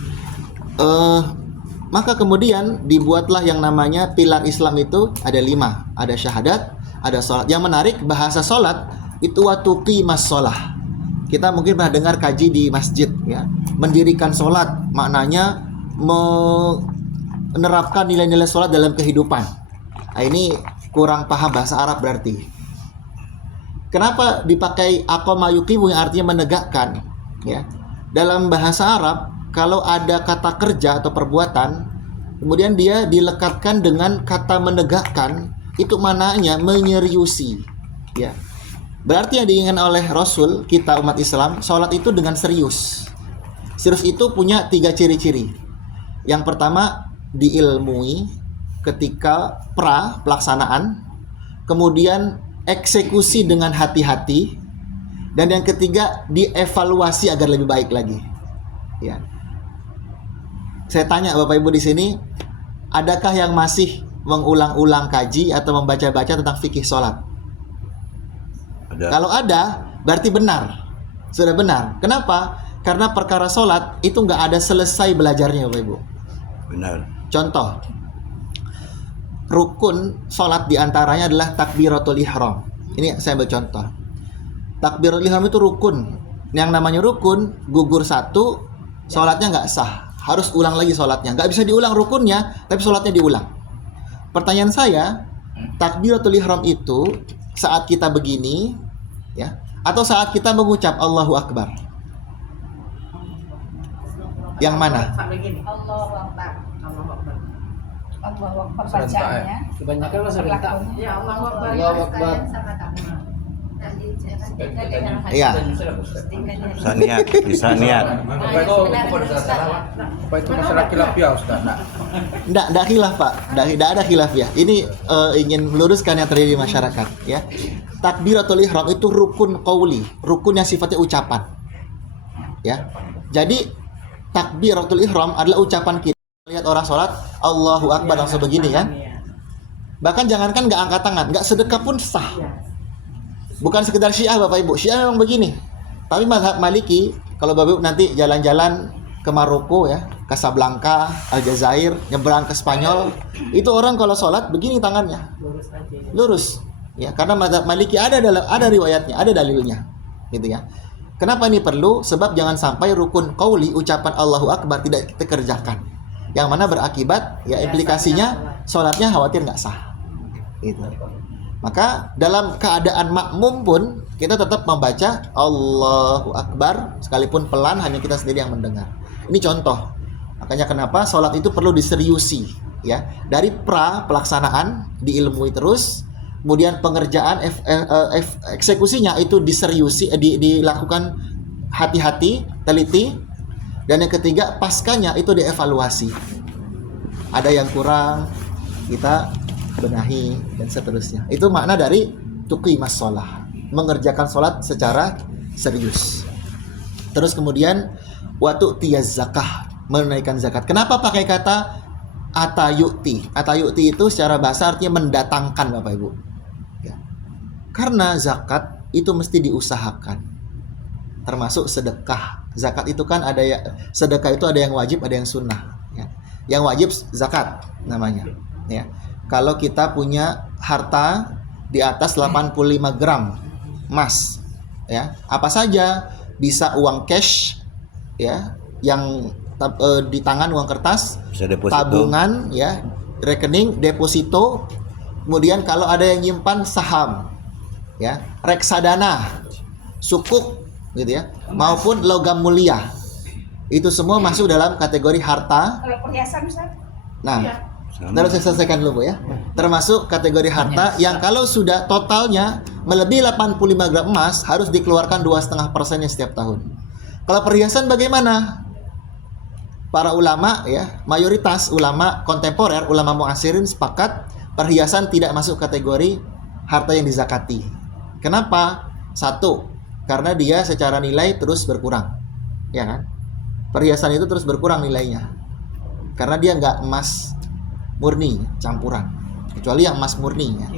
maka kemudian dibuatlah yang namanya pilar Islam itu ada 5. Ada syahadat, ada sholat. Yang menarik, bahasa sholat itu watuqimas sholah. Kita mungkin pernah dengar kaji di masjid ya. Mendirikan sholat maknanya menerapkan nilai-nilai sholat dalam kehidupan. Nah, ini kurang paham bahasa Arab berarti. Kenapa dipakai aqama yuqimu yang artinya menegakkan ya? Dalam bahasa Arab kalau ada kata kerja atau perbuatan, kemudian dia dilekatkan dengan kata menegakkan, itu maknanya menyeriusi. Ya. Berarti yang diinginkan oleh Rasul kita umat Islam, sholat itu dengan serius. Serius itu punya 3 ciri-ciri. Yang pertama diilmui ketika pelaksanaan, kemudian eksekusi dengan hati-hati, dan yang ketiga dievaluasi agar lebih baik lagi. Ya. Saya tanya Bapak Ibu di sini, adakah yang masih mengulang-ulang kaji atau membaca-baca tentang fikih sholat? Ada. Kalau ada, berarti benar. Sudah benar. Kenapa? Karena perkara sholat itu nggak ada selesai belajarnya Bapak Ibu. Benar. Contoh, rukun sholat diantaranya adalah takbiratul ihram. Ini saya ambil contoh. Takbiratul ihram itu rukun. Yang namanya rukun, gugur satu, sholatnya nggak sah. Harus ulang lagi sholatnya. Nggak bisa diulang rukunnya, tapi sholatnya diulang. Pertanyaan saya, takbiratul ihram itu saat kita begini, ya, atau saat kita mengucap Allahu Akbar? Yang mana? Sampai gini. Allahu Akbar. Allahu Akbar. Allahu Akbar Serentak, bacaannya. Kebanyakan mah serentak. Perlakuannya. Ya Allahu Akbar. Allahu Akbar. Iya. Bisa niat, bisa niat. Apa itu masalah khilafiyah Ustaz? Nggak khilaf Pak, nggak ada khilaf ya. Ini ingin meluruskan yang terjadi di masyarakat ya. Takbiratul ihram itu rukun qauli, rukun yang sifatnya ucapan. Ya. Jadi takbiratul ihram adalah ucapan kita. Lihat orang sholat Allahu Akbar langsung begini kan. Bahkan jangankan nggak angkat tangan, nggak sedekah pun sah. Bukan sekedar Syiah Bapak Ibu, Syiah memang begini. Tapi mazhab Maliki, kalau Bapak Ibu nanti jalan-jalan ke Maroko ya, Casablanca, Aljazair, nyebrang ke Spanyol, itu orang kalau sholat begini tangannya, lurus, ya karena mazhab Maliki ada riwayatnya, ada dalilnya, gitu ya. Kenapa ini perlu? Sebab jangan sampai rukun qauli, ucapan Allahu Akbar tidak kita kerjakan, yang mana berakibat ya implikasinya sholatnya khawatir nggak sah, gitu. Maka dalam keadaan makmum pun kita tetap membaca Allahu Akbar sekalipun pelan, hanya kita sendiri yang mendengar. Ini contoh. Makanya kenapa sholat itu perlu diseriusi ya. Dari pelaksanaan diilmui terus, kemudian pengerjaan eksekusinya itu diseriusi, dilakukan hati-hati, teliti, dan yang ketiga paskanya itu dievaluasi. Ada yang kurang, kita benahi dan seterusnya. Itu makna dari tuqimas shalah, mengerjakan sholat secara serius. Terus kemudian watu tiyaz zakah, menunaikan zakat. Kenapa pakai kata atayuti? Atayuti itu secara bahasa artinya mendatangkan, Bapak Ibu. Ya. Karena zakat itu mesti diusahakan. Termasuk sedekah. Zakat itu kan ada ya, sedekah itu ada yang wajib, ada yang sunnah. Ya. Yang wajib zakat namanya. Ya. Kalau kita punya harta di atas 85 gram emas, ya, apa saja bisa uang cash, ya, yang di tangan uang kertas, tabungan, ya, rekening, deposito, kemudian kalau ada yang nyimpan saham, ya, reksadana, sukuk, gitu ya, maupun logam mulia, itu semua masuk dalam kategori harta. Kalau perhiasan Ustaz? Nah, terus saya selesaikan dulu Bu ya. Termasuk kategori harta yang kalau sudah totalnya melebihi 85 gram emas harus dikeluarkan 2,5% setiap tahun. Kalau perhiasan bagaimana? Para ulama ya, mayoritas ulama kontemporer, ulama muasirin sepakat perhiasan tidak masuk kategori harta yang dizakati. Kenapa? Satu, karena dia secara nilai terus berkurang. Ya kan? Perhiasan itu terus berkurang nilainya. Karena dia nggak emas murni, campuran, kecuali yang emas murni ya.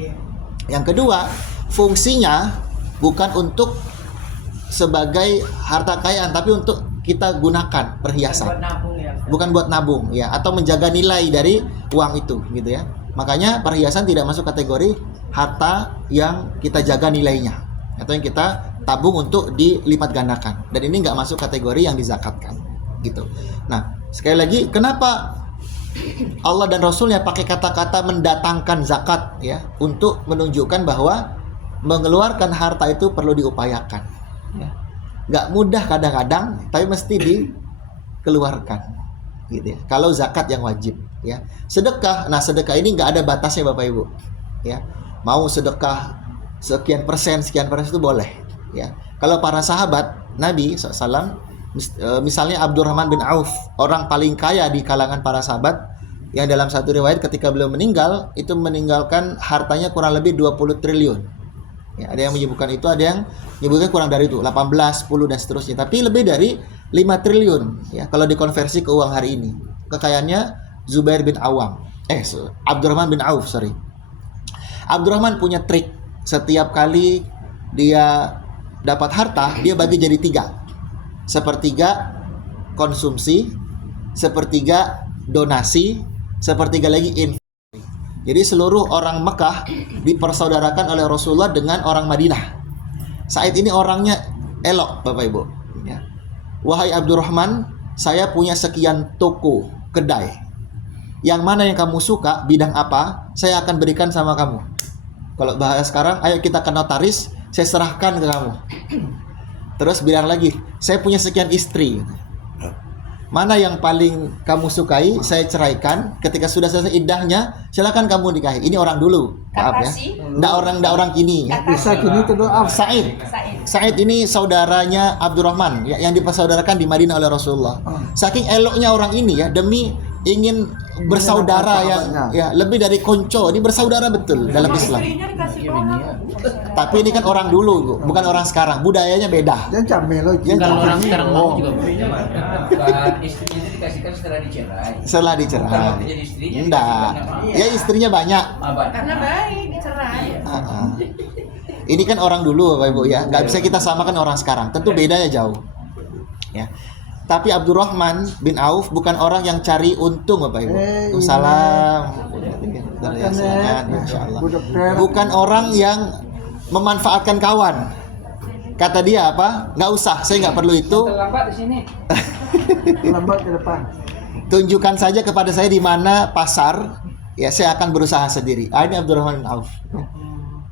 Yang kedua, fungsinya bukan untuk sebagai harta kekayaan, tapi untuk kita gunakan perhiasan, bukan buat nabung ya, atau menjaga nilai dari uang itu, gitu ya. Makanya perhiasan tidak masuk kategori harta yang kita jaga nilainya atau yang kita tabung untuk dilipat gandakan, dan ini nggak masuk kategori yang dizakatkan, gitu. Nah, sekali lagi, kenapa Allah dan Rasulnya pakai kata-kata mendatangkan zakat ya, untuk menunjukkan bahwa mengeluarkan harta itu perlu diupayakan ya. Nggak mudah kadang-kadang, tapi mesti dikeluarkan gitu ya. Kalau zakat yang wajib ya. Sedekah, nah sedekah ini nggak ada batasnya Bapak Ibu ya. Mau sedekah sekian persen itu boleh ya. Kalau para sahabat Nabi SAW, misalnya Abdurrahman bin Auf, orang paling kaya di kalangan para sahabat, yang dalam satu riwayat ketika beliau meninggal itu meninggalkan hartanya kurang lebih 20 triliun ya, ada yang menyebutkan itu, ada yang menyebutkan kurang dari itu, 18, 10 dan seterusnya, tapi lebih dari 5 triliun ya kalau dikonversi ke uang hari ini. Kekayaannya Zubair bin Abdurrahman bin Auf, Abdurrahman punya trik. Setiap kali dia dapat harta, dia bagi jadi 3. Sepertiga konsumsi, sepertiga donasi, sepertiga lagi infak. Jadi seluruh orang Mekah dipersaudarakan oleh Rasulullah dengan orang Madinah. Said ini orangnya elok Bapak Ibu ya. Wahai Abdurrahman, saya punya sekian toko, kedai. Yang mana yang kamu suka, bidang apa, saya akan berikan sama kamu. Kalau bahasa sekarang, ayo kita ke notaris, saya serahkan ke kamu. Terus bilang lagi, saya punya sekian istri. Mana yang paling kamu sukai, saya ceraikan. Ketika sudah selesai iddahnya, silakan kamu nikahi. Ini orang dulu, maaf ya. Nggak orang kini. Bisa kini itu doa. Said ini saudaranya Abdurrahman yang dipersaudarakan di Madinah oleh Rasulullah. Saking eloknya orang ini ya, demi ingin bersaudara yang ya lebih dari konco, ini bersaudara betul dalam Islam. Tapi ini kan orang dulu, Bu, bukan orang sekarang. Budayanya beda. Dan camelo Kalau orang sekarang mau juga punya. Istrinya itu dikasihkan setelah dicerai. Setelah dicerai. Bukan waktu jadi istrinya. Enggak. Ya istrinya banyak. Karena baik dicerai. Ini kan orang dulu Bapak Ibu ya. Nggak bisa kita samakan orang sekarang. Tentu bedanya jauh. Ya. Tapi Abdurrahman bin Auf bukan orang yang cari untung, Bapak Ibu. Salam. Masya Allah. Bukan orang yang memanfaatkan kawan. Kata dia apa? Nggak usah, saya nggak perlu itu. Terlambat di sini. Lambat ke depan. Tunjukkan saja kepada saya di mana pasar, ya saya akan berusaha sendiri. Ini Abdurrahman bin Auf.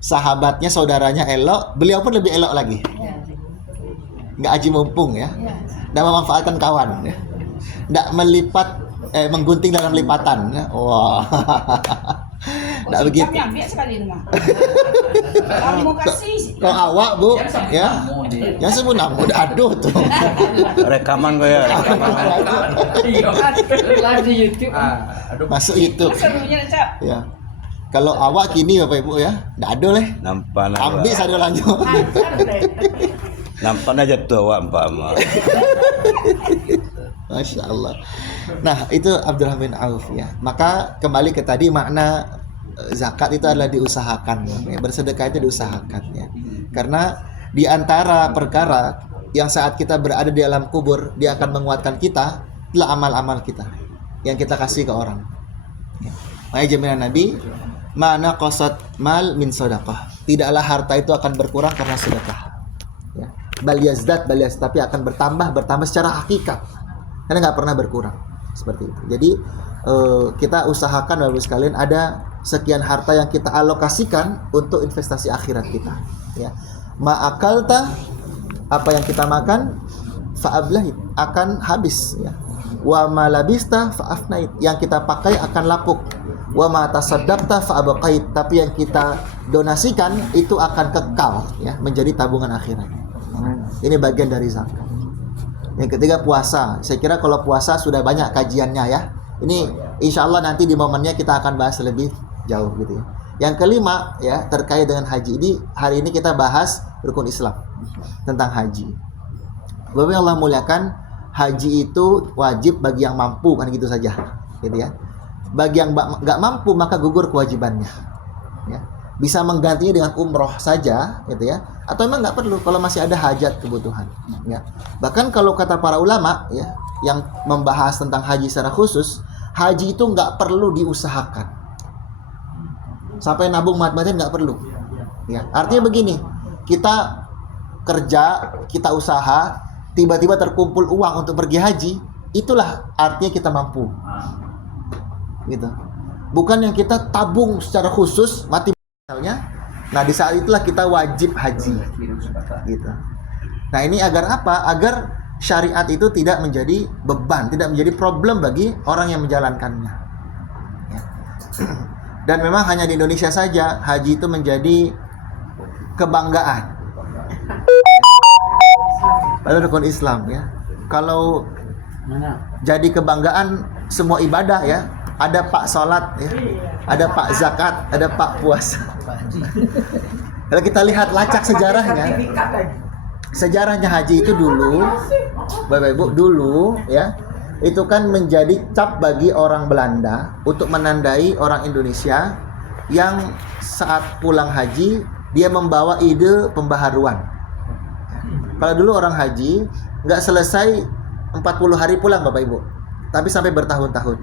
Sahabatnya, saudaranya elok, beliau pun lebih elok lagi. Nggak aji mumpung ya. Nggak memanfaatkan kawan. Nggak menggunting dalam lipatan. Wah. Nggak begitu. Ambil sekali rumah. Kalau mau kasih. Kok awak bu, ya? Yang sebut namu, aduh tuh. Rekaman gue ya. Live di YouTube. Masuk YouTube. Serunya Cap. Ya. Kalau awak kini Bapak Ibu ya, nggak ada leh. Nampak Ambil saya lanjut. nampak aja tuh awak Pak Amal. Masya Allah. Nah itu Abdurrahman bin Auf ya. Maka kembali ke tadi makna zakat itu adalah diusahakan ya. Bersedekah itu diusahakan ya. Karena di antara perkara yang saat kita berada di alam kubur dia akan menguatkan kita adalah amal-amal kita yang kita kasih ke orang ya. Makanya jaminan Nabi, mana qasat mal min sedekah, tidaklah harta itu akan berkurang karena sedekah ya. Bal yazdad tapi akan bertambah secara hakikat karena nggak pernah berkurang seperti itu. Jadi kita usahakan Bapak sekalian ada sekian harta yang kita alokasikan untuk investasi akhirat kita ya. Ma'akalta, apa yang kita makan, fa'ablahit, akan habis ya. Wa ma labista fa'afnait, yang kita pakai akan lapuk. Wa ma tasaddaqta fa'abqait, tapi yang kita donasikan itu akan kekal ya, menjadi tabungan akhirat. Ini bagian dari zakat. Yang ketiga puasa. Saya kira kalau puasa sudah banyak kajiannya ya. Ini insya Allah nanti di momennya kita akan bahas lebih jauh gitu ya. Yang kelima ya terkait dengan haji. Ini hari ini kita bahas rukun Islam tentang haji. Bapak yang Allah muliakan, haji itu wajib bagi yang mampu, kan gitu saja gitu ya. Bagi yang nggak mampu maka gugur kewajibannya ya. Bisa menggantinya dengan umroh saja gitu ya, atau memang nggak perlu kalau masih ada hajat kebutuhan ya. Bahkan kalau kata para ulama ya yang membahas tentang haji secara khusus, haji itu nggak perlu diusahakan sampai nabung mati-matian, nggak perlu ya. Artinya begini, kita kerja, kita usaha, tiba-tiba terkumpul uang untuk pergi haji, itulah artinya kita mampu gitu. Bukan yang kita tabung secara khusus mati misalnya. Nah di saat itulah kita wajib haji gitu. Nah ini agar apa? Agar syariat itu tidak menjadi beban, tidak menjadi problem bagi orang yang menjalankannya ya. Dan memang hanya di Indonesia saja haji itu menjadi kebanggaan. Padahal rukun Islam ya. Kalau jadi kebanggaan semua ibadah ya, ada Pak Salat ya, ada Pak Zakat, ada Pak Puasa. Kalau kita lihat lacak sejarahnya haji itu dulu, Bapak Ibu dulu ya, itu kan menjadi cap bagi orang Belanda untuk menandai orang Indonesia yang saat pulang haji dia membawa ide pembaharuan. Kalau dulu orang haji nggak selesai 40 hari pulang Bapak Ibu, tapi sampai bertahun-tahun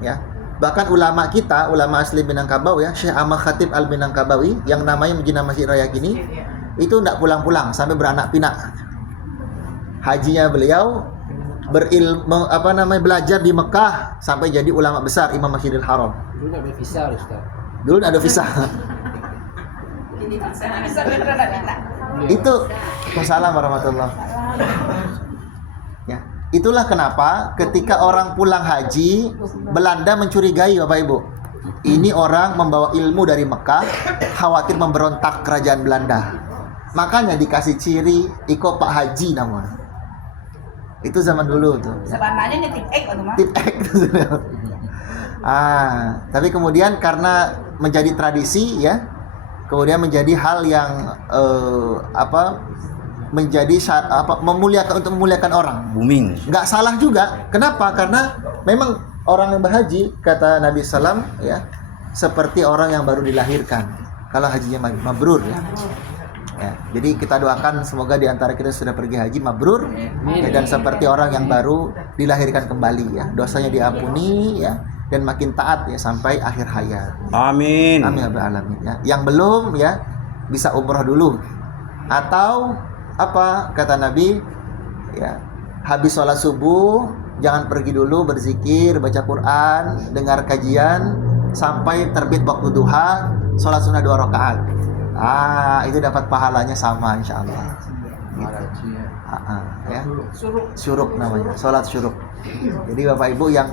ya. Bahkan ulama kita, ulama asli Minangkabau ya, Syekh Ahmad Khatib Al-Minangkabawi yang namanya Menjina Masjid Raya gini, itu nggak pulang-pulang sampai beranak pinak. Hajinya beliau belajar di Mekah sampai jadi ulama besar, Imam Masjidil Haram. Dulu ada visa, Ustaz. Dulu ada visa. Itu Waalaikumsalam warahmatullahi. Ya, itulah kenapa ketika orang pulang haji, Belanda mencurigai Bapak Ibu. Ini orang membawa ilmu dari Mekah, khawatir memberontak kerajaan Belanda. Makanya dikasih ciri Iko Pak Haji namanya. Itu zaman dulu tuh. Sebenarnya ini tip X atau mah? Tip X. Tapi kemudian karena menjadi tradisi ya, kemudian menjadi hal yang memuliakan orang. Booming. Nggak salah juga. Kenapa? Karena memang orang yang berhaji kata Nabi Sallam ya, seperti orang yang baru dilahirkan. Kalau hajinya mabrur ya. Ya, jadi kita doakan semoga di antara kita sudah pergi haji mabrur ya, dan seperti orang yang baru dilahirkan kembali ya, dosanya diampuni ya, dan makin taat ya sampai akhir hayat. Amin. Amin ya rabbal alamin ya. Yang belum ya bisa umroh dulu atau apa kata Nabi ya, habis sholat subuh jangan pergi dulu, berzikir, baca Quran, dengar kajian sampai terbit waktu duha, sholat sunnah 2 rakaat. Itu dapat pahalanya sama insya Allah. Gitu. Ya. Syuruk namanya, sholat syuruk. Jadi Bapak Ibu yang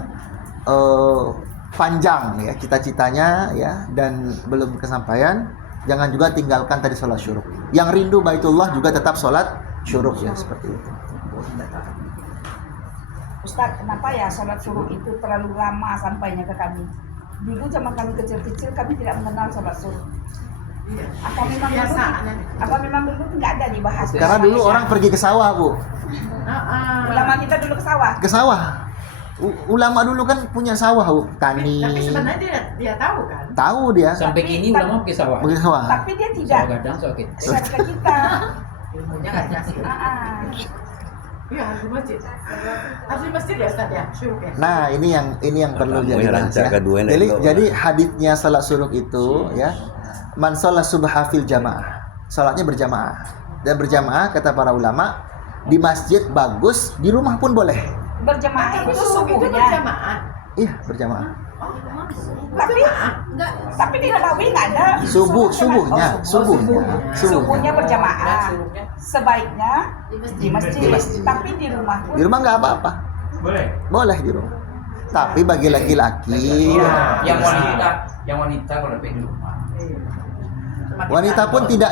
panjang ya cita-citanya ya dan belum kesampaian, jangan juga tinggalkan tadi sholat syuruk. Yang rindu Baitullah juga tetap sholat syuruk ya, seperti itu. Ustaz, kenapa ya sholat syuruk itu terlalu lama sampainya ke kami? Dulu zaman kami kecil-kecil kami tidak mengenal sholat syuruk. Apa memang dulu nggak ada dibahas? Karena dulu orang pergi ke sawah, Bu. Ulama kita dulu ke sawah. Ke sawah. Ulama dulu kan punya sawah, Bu. Tani. Tapi sebenarnya dia tahu kan? Tahu dia. Sampai kini ulama pakai sawah. Pergi ke sawah. Tapi dia tidak Sawah gadang, sawah kita. share ke kita. Ilmunya nggak dikasih. Iya, harus di masjid. Harus di masjid ya Ustaz ya, syuruk ya. Nah, ini yang perlu Kamu jadi yang rancak kedua ini Jadi dulu. jadi haditsnya salat syuruk itu ya, man sholat subha fil jamaah. Salatnya berjamaah. Dan berjamaah kata para ulama di masjid bagus, di rumah pun boleh. Berjamaah itu Syuruk itu subuhnya. berjamaah. Iya, berjamaah. Tapi di Nabawi nggak ada. Subuhnya. Subuhnya berjamaah. Sebaiknya di masjid. Tapi di rumah pun. Di rumah nggak apa-apa. Boleh di rumah. Tapi bagi laki-laki, Yang wanita kalau di rumah. wanita pun tidak